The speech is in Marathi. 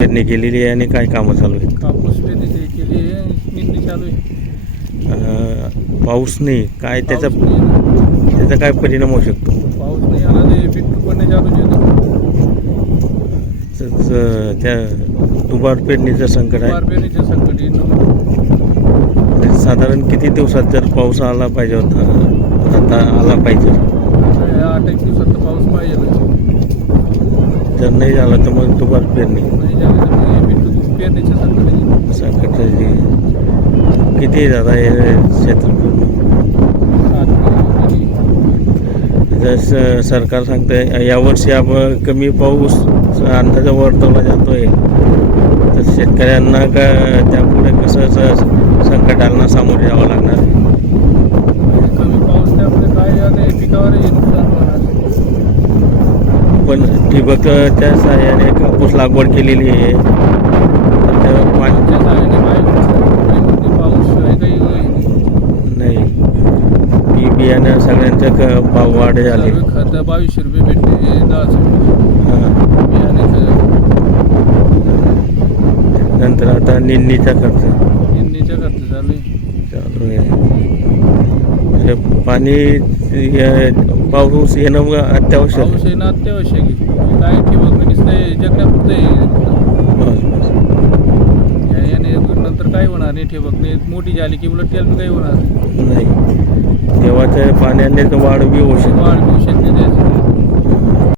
पेरणी केलेली आहे आणि काय कामं चालू आहेत? कापूस पेरणी केली आहे, निंदणी चालू आहे. पाऊस नाही काय त्याचा पाऊस नाही आला. त्याचा काय परिणाम होऊ शकतो? पाऊस नाही आला ते बिट्टू पडणे चालू आहे. त्या दुबार पेरणीचं संकट आहे. दुबार पेरणीचे संकट येणं साधारण किती दिवसात जर पाऊस आला पाहिजे होता, आता आला पाहिजे, 8 दिवसात तर पाऊस पाहिजे. जर नाही झाला तर मग दुबार पेरणी नाही झालं तर मग बिट्टू पेरणीचे संकट आहे. संकटाची किती दादा हे क्षेत्र पूर्ण? 7 महिने. जसं सरकार सांगतंय यावर्षी कमी पाऊस अंदाजा वर्तवला जातोय, तर शेतकऱ्यांना का त्यापुढे कसं संकटांना सामोरे जावं लागणार? कमी पाऊस त्यामुळे काय आता हे पिकावरही नुकसान होणार. पण ठिबकच्या सहाय्याने कापूस लागवड केलेली आहे, तर त्या पाण्याच्या सहाय्याने काय होतं? पाऊस शिवाय काही नाही. बी बियाणं सगळ्यांचं भाव वाढ झाली. खत 2200 रुपये भेटते 10 हां. बियाण्याचं. नंतर आता निंदणीचा खर्च निंदणीचा खर्च चालू आहे. चालू आहे. म्हणजे पाणी पाऊस येणं अत्यावश्यक पाऊस येणं अत्यावश्यक आहे. काय ठिबक दिसतंय जगण्यापुरतं आहे. बस बस. याने नंतर काय होणार नाही. ठिबकने मोठी झाली की उलट त्याला काही होणार नाही, तेव्हाच्या पाण्याने तर वाढ बी होऊ शकते. वाढ होऊ शकते त्याची.